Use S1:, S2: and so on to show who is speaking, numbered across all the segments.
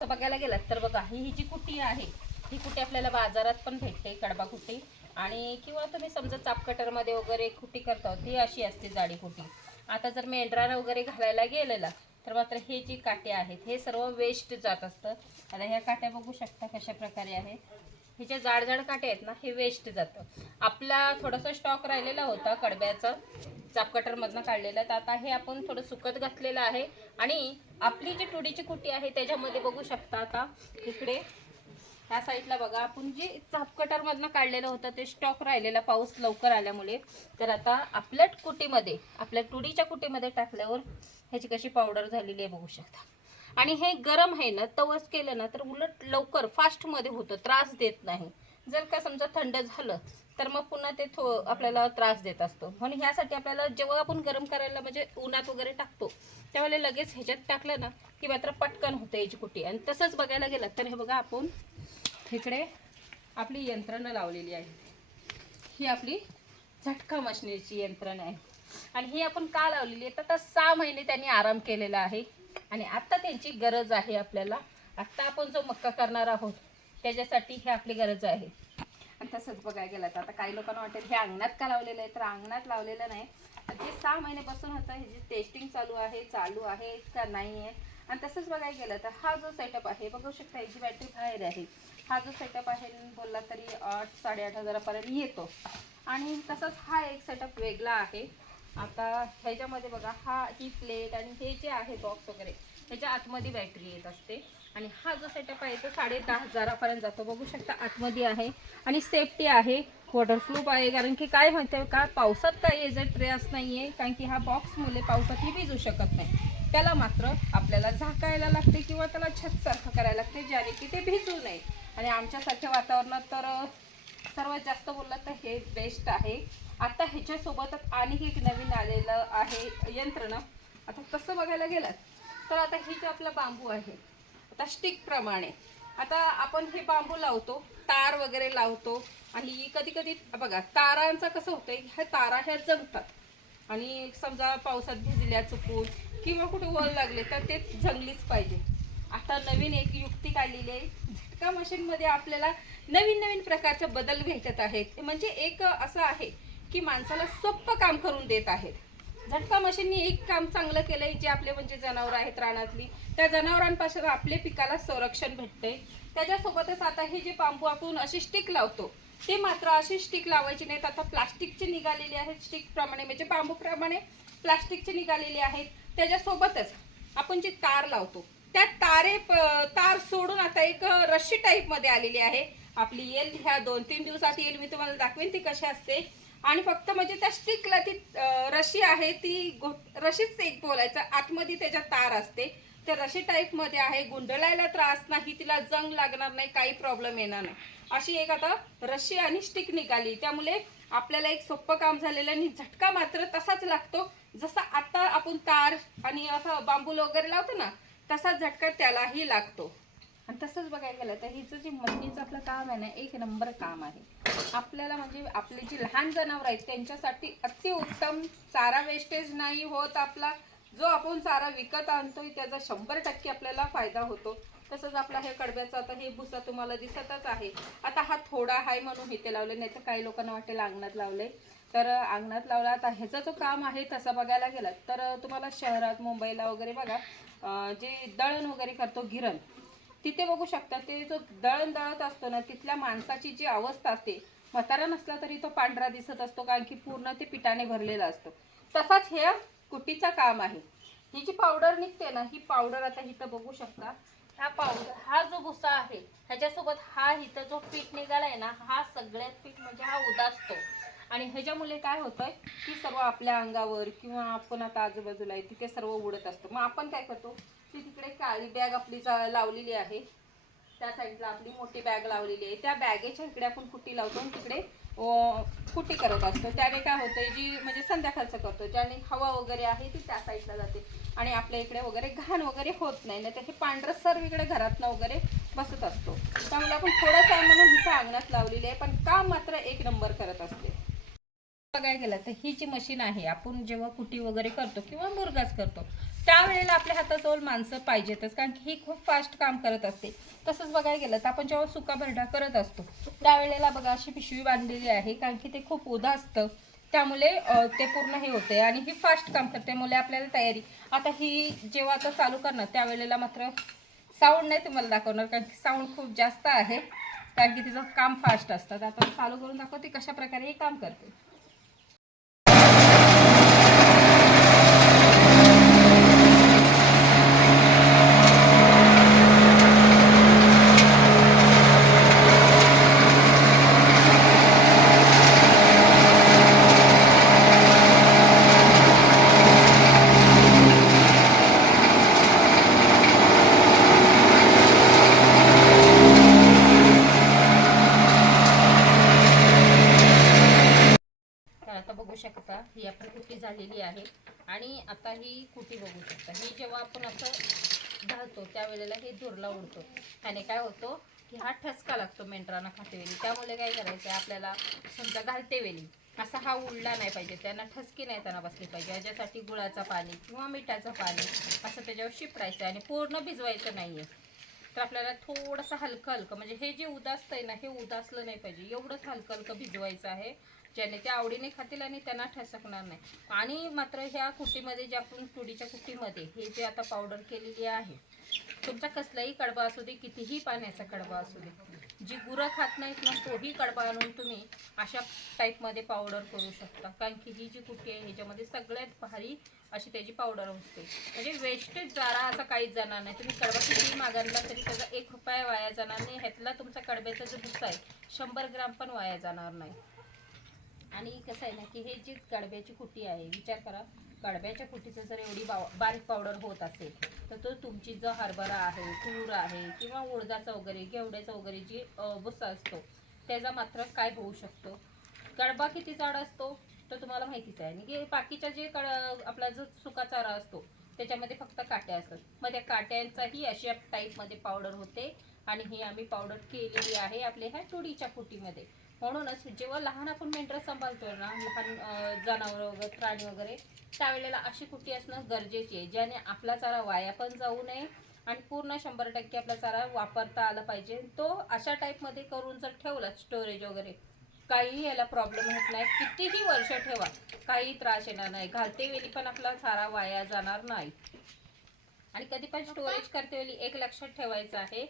S1: बघायला गेलात तर बघा ही ही जी कुटी आहे ही कुटी आपल्याला बाजारात पण भेटते कडबा कुटी. आणि किंवा तुम्ही समजा चापकटरमध्ये वगैरे कुटी करता ती अशी असते जाडी कुटी. आता जर मेंढरा वगैरे घालायला गेलेला तर मात्र हे जी काटे आहेत हे सर्व वेस्ट जात असतं. आता ह्या काट्या बघू शकता कशा प्रकारे आहेत. हे जे जाड जाड काटे आहेत ना हे वेस्ट जातं. आपला थोडासा स्टॉक राहिलेला होता कडब्याचा चापकटरमधनं काढलेला तर आता हे आपण थोडं सुकत घातलेलं आहे. आणि आपली जी तुडीची कुटी आहे त्याच्यामध्ये बघू शकता आता इकडे ह्या साईडला बघा आपण जे चापकटरमधनं काढलेलं होतं ते स्टॉक राहिलेला पाऊस लवकर आल्यामुळे. तर आता आपल्या कुटीमध्ये आपल्या तुडीच्या कुटीमध्ये टाकल्यावर ह्याची कशी पावडर झालेली आहे बघू शकता. आणि हे गरम आहे ना तवच केलं ना तर उलट लवकर फास्टमध्ये होतं त्रास देत नाही. जर का समजा थंड झालं तर मग पुन्हा ते थो आपल्याला त्रास देत असतो. म्हणून ह्यासाठी आपल्याला जेव्हा आपण गरम करायला म्हणजे उन्हात वगैरे टाकतो त्यावेळेला लगेच ह्याच्यात टाकलं ना की मात्र पटकन होतं याची कुटी. आणि तसंच बघायला गेलं तर हे बघा आपण इकडे आपली यंत्रणं लावलेली आहे. ही आपली झटका मशनीची यंत्रणा आहे. आणि ही आपण का लावलेली आहे? तर आता सहा महिने त्यांनी आराम केलेला आहे. आणि आत्ता त्यांची गरज आहे आपल्याला. आत्ता आपण जो मक्का करणार आहोत त्याच्यासाठी हे आपली गरज आहे. आणि तसंच बघायला गेलं तर आता काही लोकांना वाटेल हे अंगणात का लावलेलं आहे? तर अंगणात लावलेलं नाही. जे सहा महिन्यापासून होतं हे जे टेस्टिंग चालू आहे चालू आहे का नाही आहे? आणि तसंच बघायला गेलं तर हा जो सेटअप आहे बघू शकता ह्याची बॅटरी बाहेर आहे. हा जो सेटअप आहे बोलला तरी आठ साडेआठ हजारापर्यंत येतो. आणि तसंच हा एक सेटअप वेगळा आहे. आता ह्याच्यामध्ये बघा हा ही प्लेट आणि हे जे आहे बॉक्स वगैरे ह्याच्या आतमध्ये बॅटरी येत असते. आणि हा जो सेटअप आहे तो साडे दहा हजारापर्यंत जातो. बघू शकता आतमध्ये आहे. आणि सेफ्टी आहे. वॉटरप्रूफ आहे. कारण की काय माहिती आहे का पावसात काही याचा ट्रेस नाही आहे कारण की हा बॉक्स मुले पावसातही भिजू शकत नाही. त्याला मात्र आपल्याला झाकायला लागते किंवा त्याला छतसारखं करायला लागते ज्याने की ते भिजू नये. आणि आमच्यासारख्या वातावरणात तर सर्वात जास्त बोललं तर हे बेस्ट आहे. आता ह्याच्यासोबतच आणि एक नवीन आलेलं आहे यंत्रणा. आता तसं बघायला गेलं तर आता ही जे आपला बांबू आहे आता स्टिकप्रमाणे आता आपण हे बांबू लावतो तार वगैरे लावतो आणि कधी कधी बघा तारांचं कसं होतं ह्या तारा ह्या जमतात. आणि समजा पावसात भिजल्या चुकून किंवा कुठे वर लागले तर ते जंगलीच पाहिजे. आता नवीन एक युक्ती काढलेली आहे झटका मशीनमध्ये आपल्याला नवीन नवीन प्रकारचे बदल भेटत आहेत. म्हणजे एक असं आहे की माणसाला सोपं काम करून देत आहेत. झटका मशीननी एक काम चांगलं केलंय जे आपले म्हणजे जनावरं आहेत रानातली त्या जनावरांपासून आपले पिकाला संरक्षण भेटते त्याच्यासोबतच आता हे जे बांबू आपण अशी स्टिक लावतो ते मात्र अशी स्टिक लावायची नाहीत. आता प्लास्टिकचे निघालेले आहेत स्टिक प्रमाणे म्हणजे बांबूप्रमाणे प्लास्टिकचे निघालेले आहेत. त्याच्यासोबतच आपण जी तार लावतो त्या तारे प- तार सोडून आता एक रशी टाईपमध्ये आलेली आहे. आपली येईल ह्या दोन तीन दिवसात येईल मी तुम्हाला दाखवेन ती कशी असते. आणि फक्त म्हणजे त्या स्टिकला ती रशी आहे ती गो- रशीच एक बोलायचं आतमध्ये त्याच्या तार असते. त्या रशी टाईपमध्ये आहे गुंडळायला त्रास नाही तिला जंग लागणार नाही काही प्रॉब्लेम येणार नाही. अशी एक आता रशी आणि स्टिक निघाली. त्यामुळे आपल्याला एक सोपं काम झालेलं आणि झटका मात्र तसाच लागतो. जसा आता आपण तार आणि असं बांबू वगैरे लावतो ना तसाच झटका त्यालाही लागतो. आणि तसंच बघायला गेलं तर हिचं जे मशीनीचं आपलं काम आहे ना एक नंबर काम आहे. आपल्याला म्हणजे आपले जी लहान जनावर आहेत त्यांच्यासाठी अतिउत्तम चारा वेस्टेज नाही होत आपला. जो आपण चारा विकत आणतोय त्याचा शंभर टक्के आपल्याला फायदा होतो. तसंच आपला हे कडब्याचा आता हे भुसा तुम्हाला दिसतच आहे. आता हा थोडा आहे म्हणून इथे लावले नाही तर काही लोकांना वाटेल अंगणात लावले तर अंगणात लावला आता ह्याचा जो काम आहे तसं बघायला गेलं तर तुम्हाला शहरात मुंबईला वगैरे बघा जे दळण वगैरे करतो गिरण तिथे बघू शकता ते जो दळण दळत असतो ना तिथल्या माणसाची जी अवस्था असते म्हातारा नसला तरी तो पांढरा दिसत असतो कारण की पूर्ण ते पिठाने भरलेला असतो. तसाच हे कुटीचं काम आहे. ही जी पावडर निघते ना ही पावडर आता इथं बघू शकता. हा पावडर हा जो भुसा आहे ह्याच्यासोबत हा इथं जो पीठ निघाला आहे ना हा सगळ्यात पीठ म्हणजे हा उदासतो आणि ह्याच्यामुळे काय होतंय की सर्व आपल्या अंगावर किंवा आपण आता आजूबाजूला आहे तिथे सर्व उडत असतं. मग आपण काय करतो की तिकडे काळी बॅग आपली जा- लावलेली आहे. त्या साईडला आपली मोठी बॅग लावलेली आहे. त्या बॅगेच्या इकडे आपण कुट्टी लावतो आणि तिकडे कुट्टी करत असतो. त्याने काय होतंय जी म्हणजे संध्याकाळचं करतो. ज्याने हवा वगैरे आहे ती त्या साईडला जाते. आणि आपल्या इकडे वगैरे घाण वगैरे होत नाही. ना तर हे पांढरं सर्व इकडे घरातनं वगैरे बसत असतो. त्यामुळे आपण थोडंसं आहे म्हणून इथं अंगणात लावलेली आहे पण काम मात्र एक नंबर करत असते. बघायला गेलं तर ही जी मशीन आहे. आपण जेव्हा कुटी वगैरे करतो किंवा मुरगाच करतो त्यावेळेला आपल्या हाताजवळ माणसं पाहिजेतच कारण की ही खूप फास्ट काम करत असते. तसंच बघायला गेलं तर आपण जेव्हा सुका भरडा करत असतो त्यावेळेला बघा अशी पिशवी बांधलेली आहे कारण की ते खूप उदा असतं. त्यामुळे ते पूर्ण हे होते आणि ही फास्ट काम करते मुले आपल्याला तयारी. आता ही जेव्हा आता चालू करणार त्यावेळेला मात्र साऊंड नाही तुम्हाला दाखवणार कारण की साऊंड खूप जास्त आहे कारण की तिचं काम फास्ट असतं. तर आता चालू करून दाखवते कशा प्रकारे हे काम करते तर आता बघू शकता ही आपली कुटी झालेली आहे. आणि आता ही कुटी बघू शकता? ही जेव्हा आपण असं घालतो त्यावेळेला हे धुरला उडतो. त्याने काय होतो? की हा ठसका लागतो मेंढरांना खातेवेळी त्यामुळे काय करायचं आहे आपल्याला समजा घालते वेळी असा हा उडला नाही पाहिजे. त्यांना ठसकी नाही त्यांना बसली पाहिजे. याच्यासाठी गुळाचं पाणी किंवा मिठाचं पाणी असं त्याच्यावर शिपडायचं आणि पूर्ण भिजवायचं नाही आहे तर आपल्याला थोडंसं हलकं हलकं म्हणजे हे जे उदासतं आहे ना हे उदासलं नाही पाहिजे. एवढंच हलकं हलकं भिजवायचं आहे. ज्याने ते आवडीने खातील आणि त्यांना ठसकणार नाही. आणि मात्र ह्या कुटीमध्ये जे आपण तुडीच्या कुटीमध्ये हे जे आता पावडर केलेली आहे तुमचा कसलाही कडबा असू दे कितीही पाण्याचा कडबा असू दे जी गुरं खात नाहीत ना तोही कडबा आणून तुम्ही अशा टाईपमध्ये पावडर करू शकता. कारण की ही जी कुटी आहे ह्याच्यामध्ये सगळ्यात भारी अशी त्याची पावडर असते. म्हणजे वेस्टेज जारा असा काहीच जाणार नाही. तुम्ही कडबा कितीही मागायला तरी त्याचा एक रुपया वाया जाणार नाही. ह्यातला तुमचा कडब्याचा जो भुसा आहे शंभर ग्राम पण वाया जाणार नाही. आणि कसं आहे ना की हे जी कडब्याची कुटी आहे विचार करा कडब्याच्या कुटीचं जर एवढी बाव बारीक पावडर होत असेल तर तो तुमची जो हरभरा आहे तूर आहे किंवा उडदाचा वगैरे घेवड्याचा वगैरे जी भुसा भुस्सा असतो त्याचा मात्र काय होऊ शकतो? कडबा किती जाड असतो? तर तुम्हाला माहितीच आहे. आणि की बाकीच्या जे कड आपला जो सुका चारा असतो त्याच्यामध्ये फक्त काट्या असतात. मग त्या काट्यांचाही अशा टाईपमध्ये पावडर होते. आणि ही आम्ही पावडर केलेली आहे आपल्या ह्या तुडीच्या कुटीमध्ये. म्हणूनच जेव्हा लहान आपण मेंढरं सांभाळतोय ना म्हणजे लहान जनावरं वगैरे प्राणी वगैरे त्यावेळेला अशी कुटी असणं गरजेची आहे ज्याने आपला चारा वाया पण जाऊ नये आणि पूर्ण शंभर टक्के आपला चारा वापरता आला पाहिजे. तो अशा टाईपमध्ये करून जर ठेवला स्टोरेज वगैरे काहीही याला प्रॉब्लेम होत नाही कितीही वर्ष ठेवा काही त्रास येणार नाही. घालते वेळी पण आपला चारा वाया जाणार नाही. आणि कधी पण स्टोरेज करते वेळी एक लक्षात ठेवायचं आहे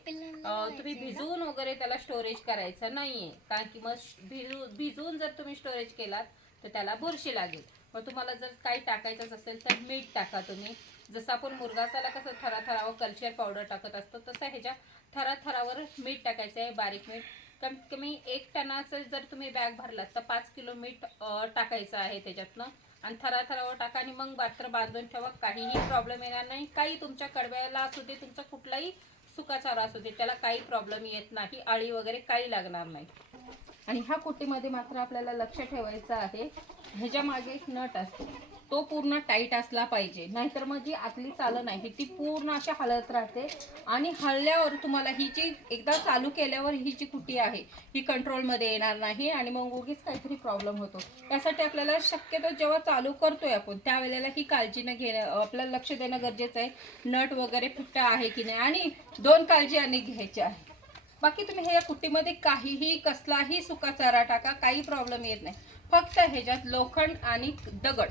S1: तुम्ही भिजवून वगैरे त्याला स्टोरेज करायचं नाहीये. कारण की मग भिजू भिजवून जर तुम्ही स्टोरेज केलात तर त्याला बुरशी लागेल. मग तुम्हाला जर काही टाकायचंच असेल तर मीठ टाका तुम्ही. जसं आपण मुरगासाला कसं थराथरावर कल्चर पावडर टाकत असतो तसं ह्याच्या थराथरावर मीठ टाकायचं आहे बारीक मीठ. कमीत कमी एक टनाचं जर तुम्ही बॅग भरलात तर पाच किलो मीठ टाकायचं आहे त्याच्यातनं. आणि थराथरावर टाका आणि मग मात्र बांधून ठेवा. काहीही प्रॉब्लेम येणार नाही. काही तुमच्या कडव्याला असू दे तुमचा कुठलाही सुका चारा असू दे त्याला काही प्रॉब्लेम येत नाही. आळी वगैरे काही लागणार नाही. आणि ह्या कुटीमध्ये मात्र आपल्याला लक्ष ठेवायचं आहे. ह्याच्या मागे एक नट असते. तो पूर्ण टाईट असला पाहिजे. नाहीतर मग जी आतली चालं नाही ती पूर्ण अशी हलत राहते. आणि हलल्यावर तुम्हाला ही जी एकदा चालू केल्यावर ही जी कुटी आहे ही कंट्रोलमध्ये येणार नाही आणि मग उगीच काहीतरी प्रॉब्लेम होतो. त्यासाठी आपल्याला शक्यतो जेव्हा चालू करतोय आपण त्यावेळेला ही काळजी न घेणं आपल्याला लक्ष देणं गरजेचं आहे. नट वगैरे फिट्ट आहे की नाही? आणि दोन काळजी अनेक घ्यायची आहे. बाकी तुम्ही ह्या कुट्टीमध्ये काहीही कसलाही सुका चारा टाका काही प्रॉब्लेम येत नाही. फक्त ह्याच्यात लोखंड आणि दगड.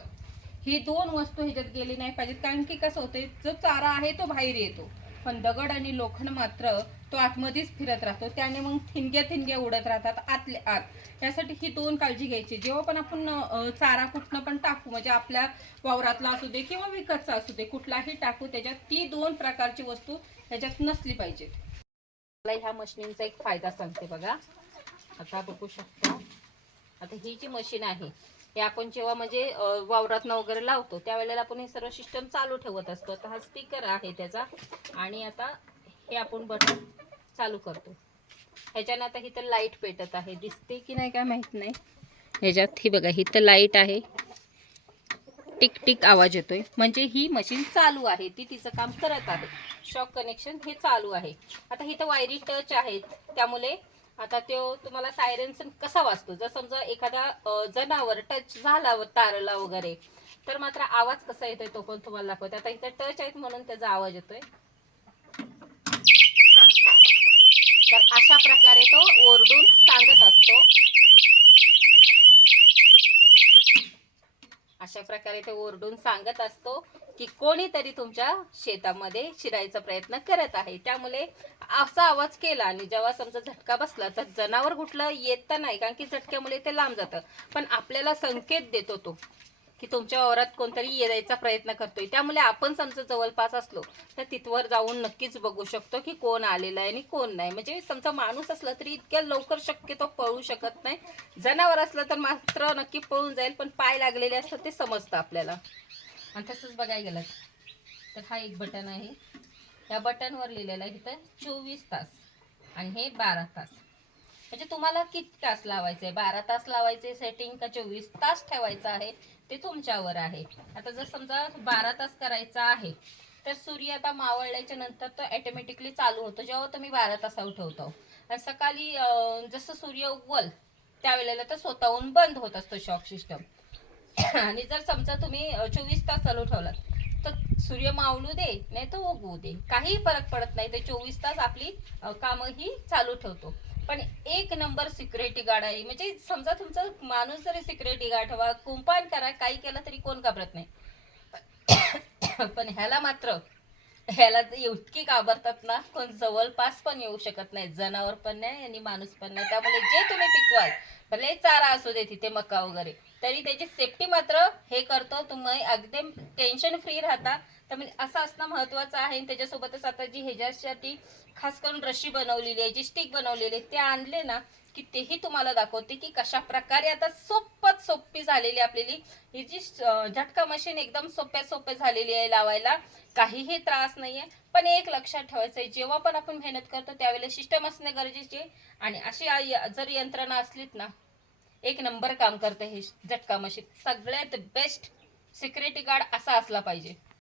S1: ही दोन वस्तू ह्याच्यात गेली नाही पाहिजेत. कारण की कसं होते जो चारा आहे तो बाहेर येतो. पण दगड आणि लोखंड मात्र तो आतमध्येच फिरत राहतो. त्याने मग थिनग्या थिनग्या उडत राहतात आतले आत. यासाठी ही दोन काळजी घ्यायची. जेव्हा पण आपण चारा कुठनं पण टाकू म्हणजे आपल्या वावरातला असू दे किंवा विकतचा असू दे कुठलाही टाकू त्याच्यात ती दोन प्रकारची वस्तू त्याच्यात नसली पाहिजेत. मला ह्या मशीनचा एक फायदा सांगते बघा. आता बघू शकता. आता ही जी मशीन आहे हे आपण जेव्हा म्हणजे वावरातनं वगैरे लावतो त्यावेळेला आपण हे सर्व सिस्टम चालू ठेवत असतो. आता हा स्पीकर आहे त्याचा आणि आता हे आपण बटन चालू करतो. ह्याच्यानं आता इथं लाइट पेटत आहे. दिसते की नाही काय माहीत नाही. ह्याच्यात ही बघा इथं लाइट आहे. टिक टिक आवाज येतोय. म्हणजे ही मशीन चालू आहे. ती तिचं काम करत आहे. शॉक कनेक्शन हे चालू आहे. आता इथं वायरी टच आहेत. त्यामुळे आता तो तुम्हाला सायरन कसा वाजतो? जर समजा एखादा जनावर टच झाला व तारला वगैरे तर मात्र आवाज कसा येतोय तो पण तुम्हाला दाखवतो. आता इथे टच आहेत म्हणून त्याचा आवाज येतोय. तर अशा प्रकारे तो ओरडून सांगत असतो. अशा प्रकारे ते ओरडून सांगत असतो की कोणीतरी तुमच्या शेतामध्ये शिरायचा प्रयत्न करत आहे. त्यामुळे असा आवाज केला आणि जेव्हा समजा झटका बसला तर जनावर कुठलं येत तर नाही कारण की झटक्यामुळे ते लांब जातं. पण आपल्याला संकेत देतो तो की तुमच्या वावरात कोणतरी येण्याचा प्रयत्न करतोय. त्यामुळे आपण समजा जवळपास असलो तर तिथवर जाऊन नक्कीच बघू शकतो की कोण आलेलं आहे आणि कोण नाही. म्हणजे समजा माणूस असला तरी इतक्या लवकर शक्यतो पळू शकत नाही. जनावर असलं तर मात्र नक्की पळून जाईल पण पाय लागलेले असतात ते समजतं आपल्याला. आणि तसंच बघायला गेलं तर हा एक बटन आहे. या बटनवर लिहिलेलं आहे इथं चोवीस तास आणि हे बारा तास. म्हणजे तुम्हाला किती तास लावायचे आहे? बारा तास लावायचे सेटिंग का चोवीस तास ठेवायचं आहे? ते तुमच्यावर आहे. आता जर समजा बारा तास करायचा आहे तर सूर्य आता मावळल्याच्या नंतर तो ॲटोमॅटिकली चालू होतो. जेव्हा तुम्ही बारा तासावर ठेवतो. आणि सकाळी जसं सूर्य उगवल त्यावेळेला तर स्वतःहून बंद होत असतो शॉक सिस्टम आणि जर समजा तुम्ही चोवीस तास चालू ठेवलात तर सूर्य मावळू दे नाही तर उगवू दे. काही फरक पडत नाही. ते चोवीस तास आपली कामं ही चालू ठेवतो. पण एक नंबर सिक्युरिटी गार्ड आहे. म्हणजे समजा तुमचा माणूस जरी सिक्युरिटी गार्ड हवा कुंपान करा काही केलं तरी कोण घाबरत नाही. पण ह्याला मात्र ह्याला तर इतकी घाबरतात ना कोण जवळपास पण येऊ शकत नाही. जनावर पण नाही आणि माणूस पण नाही. त्यामुळे जे तुम्ही पिकवाल भले चारा असू दे तिथे मका वगैरे तरी त्याची सेफ्टी मात्र हे करतो. तुम्ही अगदी टेन्शन फ्री राहता. तर म्हणजे असं असणं महत्वाचं आहे. आणि त्याच्यासोबतच आता जी ह्याच्यासाठी खास करून रशी बनवलेली आहे जी स्टिक बनवलेली आहे ते आणले ना की तेही तुम्हाला दाखवते की कशा प्रकारे आता सोपत सोपी झालेली आपल्याली. ही जी झटका मशीन एकदम सोप्या सोप्या झालेली आहे लावायला. काहीही त्रास नाहीये. पण एक लक्षात ठेवायचं आहे जेव्हा पण आपण मेहनत करतो त्यावेळेला सिस्टम असणे गरजेचे आणि अशी जर यंत्रणा असलीत ना एक नंबर काम करते हे झटका मशीन. सगळ्यात बेस्ट सिक्युरिटी गार्ड असा असला पाहिजे.